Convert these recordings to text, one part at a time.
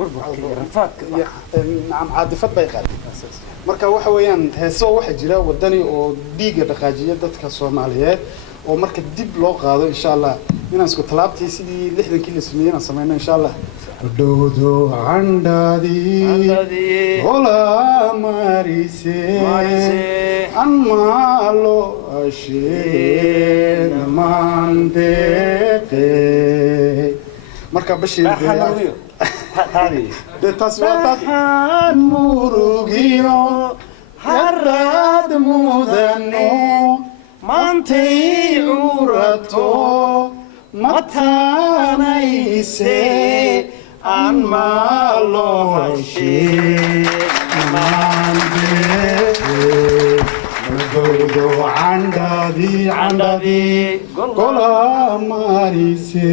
burburkii rafaadka nacam caadifad bay qaadeen marka waxa weeyaan heeso waxa jira wadani oo dhiiga dhaqaajiya dadka Soomaaliyeed oo marka dib loo qaado insha Allah inaan isku talaabtii sidii 60kii la sameeyay sameeyno insha Allah doodo andadi hola marise anmalo ashin mandete marka bashir هذه تصويتات مورغيو هراد مودنو مانتي عورتو متانيسي أن مالوشي ماندي عندي قولا ماريسي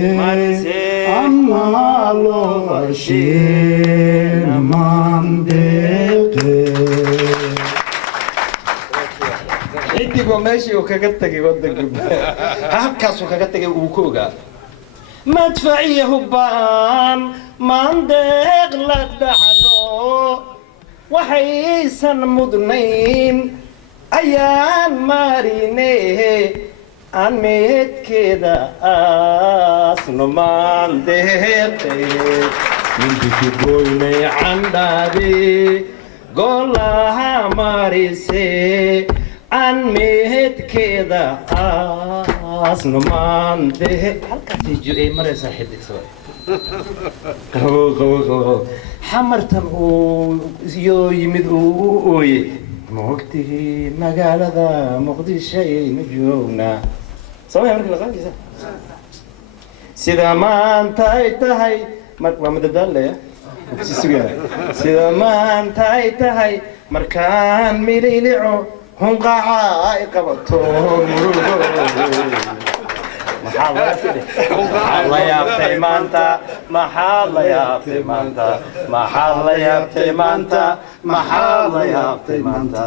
أن مالوشي ماندي intigo meeshii uu kaga tagay wadanka halkaas uu kaga tagay uu kooga madfaciya hubaan mandeeq la dhacno waxaysan mudnayn ayaan marinee aan meedkeeda asno mandeeqee minti goynay candhaadi golaha marisee an meedkeeda asno maandee halkaasi joogay maraysa xidigso qabo xamartan uu iyo yimid uu ooyey moogtii magaalada muqdisho aynu joognaa sabay markii la qaadaysa sida maanta ay tahay waa madadaalaya sida maanta ay tahay markaan mililico hunqaca ay qabato maxaa la yaabtay maanta maxaa la yaabtay maanta maxaa la yaabtay maanta maxaa la yaabtay maanta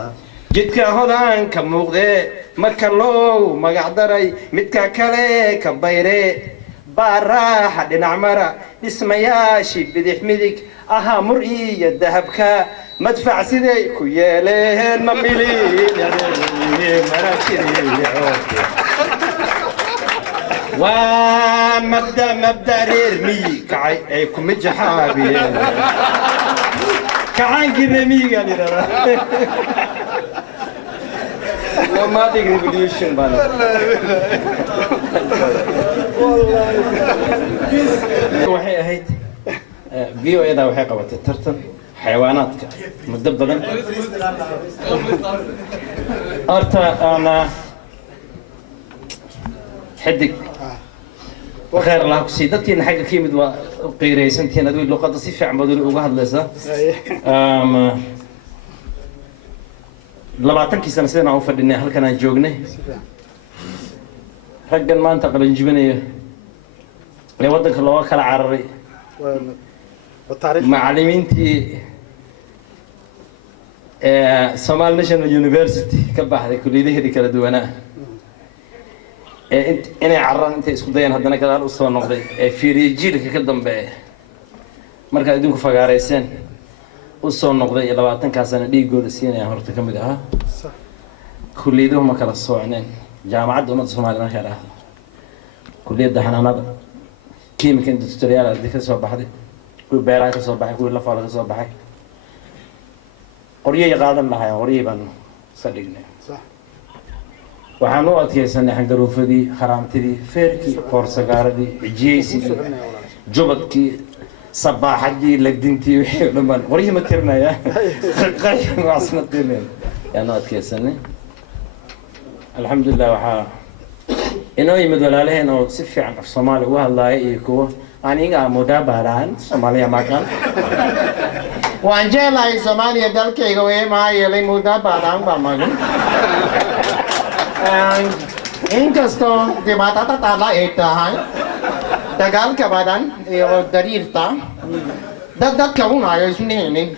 jidka hodaanka muuqdee marka loo magac daray midka kale ka bayre baaraaxa dhinac mara dhismayaashii bidix midig ahaa mur iyo dahabka madfac siday ku yeeleen ma milin waa mabda reer miyi kacay ay kuma jaxaabiyeen kacaankii reer miyiga lidhahdaa nomadic revolution baan waxay ahayd VOA-da waxay qabatay tartan xayawaanaadka muddo badan horta ana xidig خير الله كسي دتين حاجة كيمد وقيريسن تين أدوي اللغة صيف عم بدل وجهة لسه لما تنكي سنة عوفر إني هل كان جوجني رجل ما انتقل الجبني لودك الله خلع عرري معلمين تي سومال ناشونال يونيفرسيتي كبحر كلية هذه كلا دوانا إني عرّن أنت اسمه ديان هذا كذا الأسرة النقدي في رجيل كقدم به مركز يدوك فقاريسين أسرة النقدي إذا بعتن كاسن دي جود السين يا هرت كم ده كلية هم كلا الصوعنين جامعة دوما تسمع لنا كذا كلية ده حنا نبض كيم كنت تستريال ذيك الصبح هذه كل بيران الصبح كل لفالة الصبح قرية يقادم لها قريبا صدقني waxaan u adkaysanay xangaruufadii kharaamtidii feerkii koorsagaaradii jeysidii jubadkii sabaaxadii lagdintii wixii dhammaan qorihii ma tirnaya qayb waasna tirnay yaan u adkaysanay alxamdulilah waxaa inoo yimid walaalaheen oo si fiican af soomaali uga hadlaaya iyo kuwa aniga mudaabaraan soomaaliya maqan waan jeclahay soomaaliya dalkayga weye maxaa yeelay mudaabaraan baa magan inkastoo dhibaatada taala ay tahay dagaalka badan iyo dariirta dadka unayo isnihinin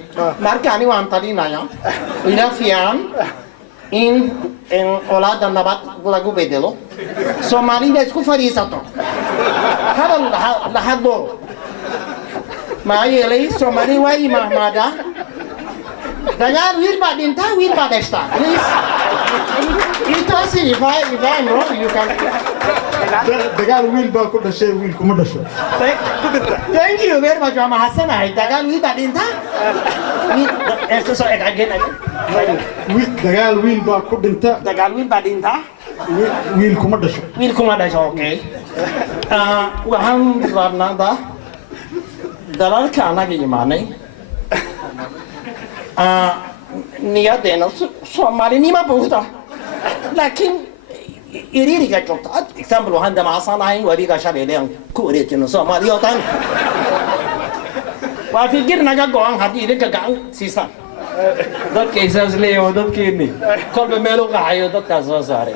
marka ani waan talinaya ila fiican in olaada nabad lagu bedelo soomaalida isku fadhiisato hadal la hadlo ما يلي سومالي واي محمدا دجال ويل بعد انت ويل بعد اشتا please you tell us if I'm wrong you can dagaal wiil baa ku dhashay wiil kuma dhasho thank you very much Mama Hassan دجال ويل بعد انت ايش سو again dagaal wiil baa ku dhinta دجال ويل بعد انت wiil kuma dhasho wiil kuma dhasho okay waxaan rabnaa dalalka anaga imaanay niyadeena Soomaalinima buuxda laakiin iriiriga joogta example waxaan damacsanahay wadiga shabeeleen ku wareejino Soomaaliya oo dhan waa fikir naga go'an haddii idinka gacan siisaan dadka isaas leeyahay dadkeeni kolba meel u qaxayo dadkaas soo saaray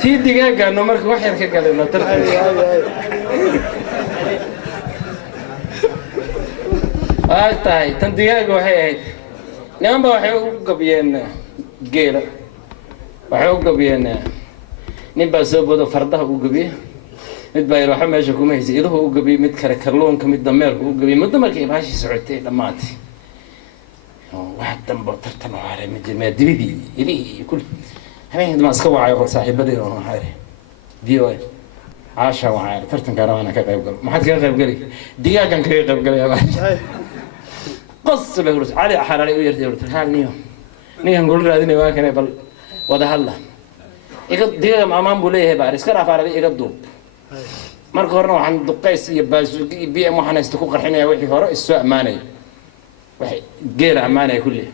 tii digaaga marka wax yar ka galino tahay tan digaaga waxay ahayd nimanba waxay u gabiyeen geela waxay u gabiyeen nin baa soo boodo fardaha u gabiye mid baa yar waxa meesha kuma haysay idahu u gabiye mid kale kalluunka mid dameerka u gabiye muddo markay baashii socotay dhammaatay wax dambe tartan oo haray mid ma dibidii ilii kul habeen ma iska wacayo saaxiibadii oo haray dio عاشا وعاير ترتن كروانا كقيب ما حد كقيب قلي دقيقة كقيب قلي يا باش قص له رس علي حراري ويرتي ورت حال نيو نقول رادني واكن بل وده هلا يقد دقيقة أمام بوليه بارس كرا فاربي يقد دوب مرك هرنا عن دقيس يبازوق بيع محنا يستكوك الحين يا وحي هراء السوق ماني وحي غير أمانة كله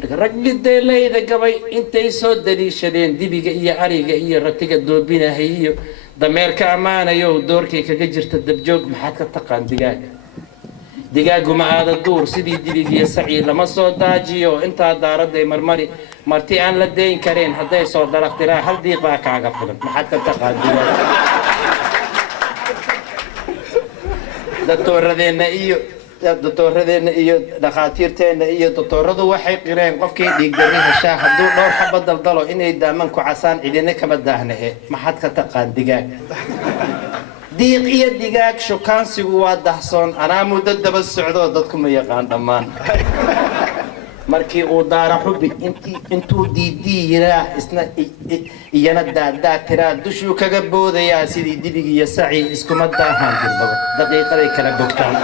رجل دليل إذا قبي أنت يسود دليل شدين دي بيجي هي عريقة هي رتيجة دوبينا هي ضمير كأمانة يو دورك كجر تدبجوج محاك التقان دقاق ومع هذا الدور سيدي دي بيجي سعيد لما صوت داجيو أنت دار دي مرمري مرتي أن لدين كرين هذا صوت دار اختراع هل دي باك عقب محاك التقان دكتور ردينا دكتورادنا iyo dhaqaatiirteena iyo doctoradu waxay qireen qofkii dhiigdariha shaah haduu dhowr xabad daldalo inay daaman ku casaan cidina kama daahnahe maxad ka taqaan digaag diiq iyo digaag shukaansigu waa dahsoon anaa muddo daba socdo dadku ma yaqaan dhammaan markii uu daara xubi intuu diidiiraa isna iyana daadaa tiraa dushuu kaga boodayaa sidii dibigi iyo saci iskuma daahaan dirbaba daqiiqaday kala bogtaan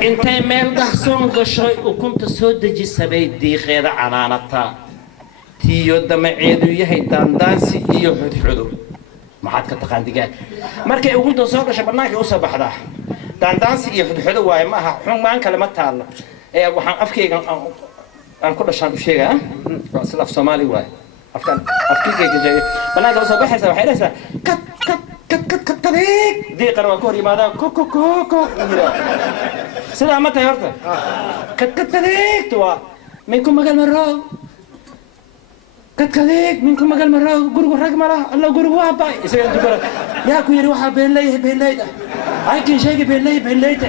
intay meel dahsoon gashay ukunta soo dejisabay diiqeeda canaanata tiyo damaceedu yahay daandaansi iyo xudxudu maxaad ka taqaan digaag markay ukunta soo gashay bannaanka u soo baxdaa daandaansi iyo xudxudu waaye ma aha xumaan kale ma taalo ee waxaan afkayga aan ku dhashaan u sheegaa waa sida af Soomaali waaye afkayga jeeyo bannaanka u soo baxaysa waxay leedahay kat diiqana waa ku hor yimaadaa ko sidaa ma tahay horta kadkadeegtu waa minku magal maroow kadkadeeg minku magal maroow gurigu rag ma laha alla gurigu waa baay isaga dubara yaa ku yiri waxaa been leeyda aykin sheegi been leeyda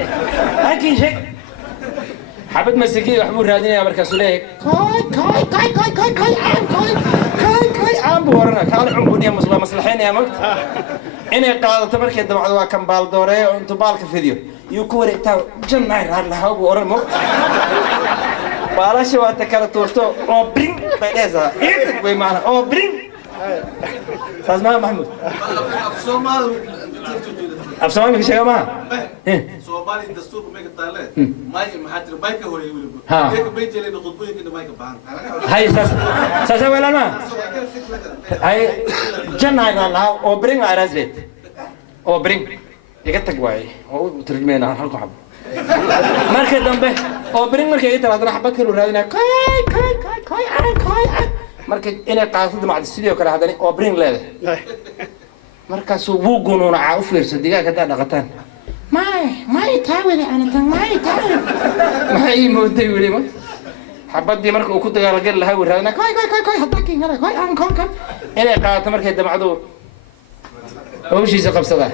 aykin sheeg xabad masaki wax buu raadinaya markaasuu leeyahay koy aan buu orana kaala cunbuniya maslaxaynaya magta inay qaadato markay dabacdo waa kan baal dooreeyo intuu baalka fidiyo yuu ku wareegtaa jannay raadlahaa buu oran mogta baalasha waa ta kala tuurto oo bring bay dheesaa iitag bay macna oo bring saas maa maxamuud af Soomaali ka sheega maa Soomaali dastuurku meega taale maay maxaa jira bayka hore weliba deeqa bay jeeleen qodbooyinka mayka baahan hay saas weelana hay jannay raadlahaa oo bring arasbet oo bring iga tag waaye oo u tarjumeena halku xab marka dambe oo bring markay inta hadana xabad kale raadinaa koy marka inay qaasada macdi sidoo kale hadana oo bring leedahay markaasuu wuu gunuunacaa u fiirso digaag haddaa dhaqataan may taawada anatan may taawada maxay ii mooday weli ma xabadii marka uu ku dagaalgali lahaa wuu raadinaa koy haddaa kiingala koy aan koonkan inay qaadato markay damacdu hawshiisa qabsadaa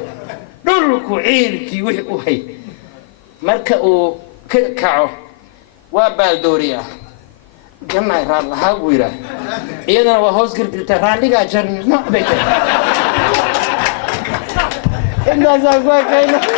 dhulku ciilkii wixii u hay marka uu ka kaco waa baaldooriya جمع رال هاويرة إذا وهوس قلت رالي جاجر ما بيته الناس أقوى كينه